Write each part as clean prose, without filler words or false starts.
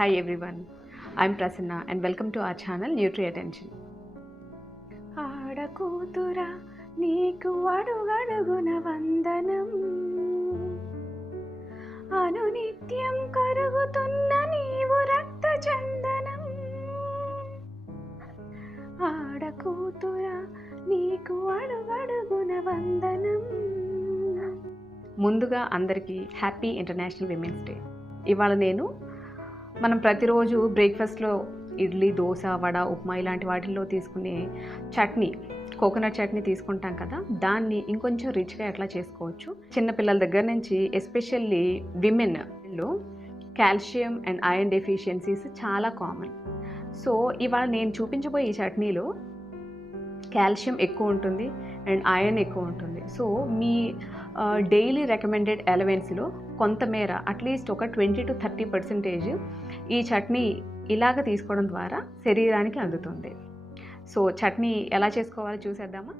Hi everyone, I'm Prasanna and welcome to our channel Nutri Attention. ఆడకూతురా నీకు అడుగడుగున వందనం, అనునిత్యం కరుగుతున్న నీవు రక్త చందనం. ఆడకూతురా నీకు అడుగడుగున వందనం. ముందుగా అందరికీ హ్యాపీ ఇంటర్నేషనల్ విమెన్స్ డే. ఇవాళ మనం ప్రతిరోజు బ్రేక్ఫాస్ట్లో ఇడ్లీ, దోశ, వడ, ఉప్మా ఇలాంటి వాటిల్లో తీసుకునే చట్నీ, కోకోనట్ చట్నీ తీసుకుంటాం కదా, దాన్ని ఇంకొంచెం రిచ్గా ఎట్లా చేసుకోవచ్చు. చిన్నపిల్లల దగ్గర నుంచి ఎస్పెషల్లీ విమెన్లో కాల్షియం అండ్ ఐరన్ డెఫిషియన్సీస్ చాలా కామన్. సో ఇవాళ నేను చూపించబోయే ఈ చట్నీలో కాల్షియం ఎక్కువ ఉంటుంది అండ్ ఐరన్ ఎక్కువ ఉంటుంది. సో మీ డైలీ రికమెండెడ్ అలవెన్స్లో కొంతమేర అట్లీస్ట్ ఒక 20 to 30% ఈ చట్నీ ఇలాగ తీసుకోవడం ద్వారా శరీరానికి అందుతుంది. సో చట్నీ ఎలా చేసుకోవాలో చూసేద్దామా.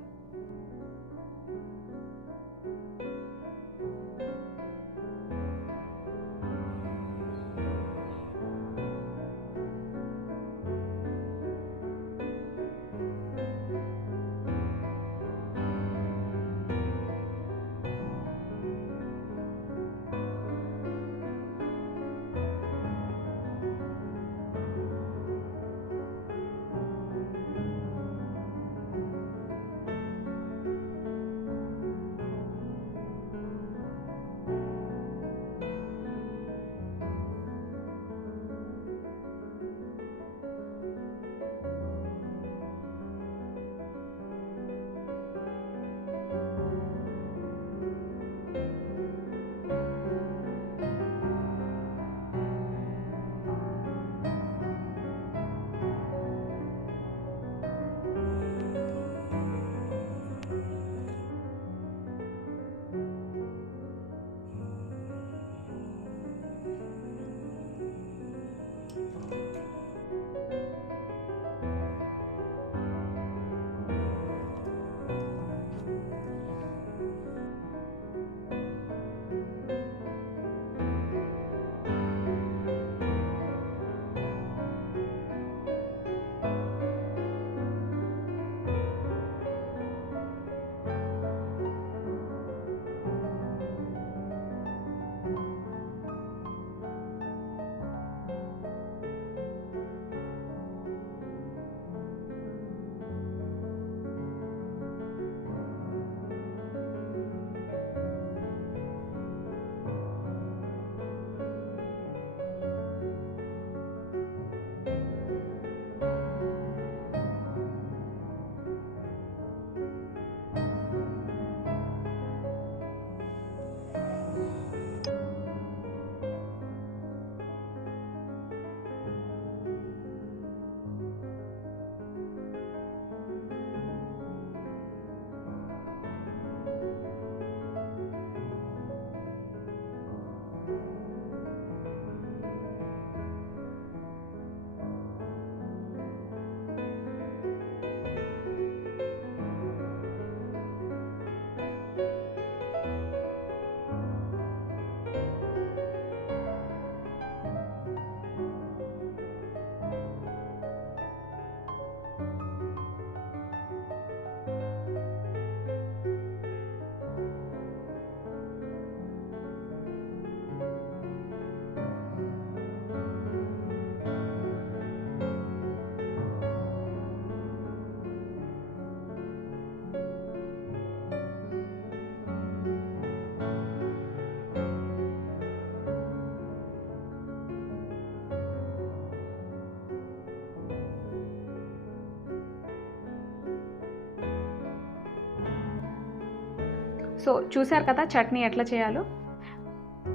సో చూసారు కదా చట్నీ ఎట్లా చేయాలో.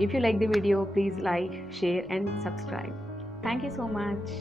If you like the video, please like, share and subscribe. Thank you so much.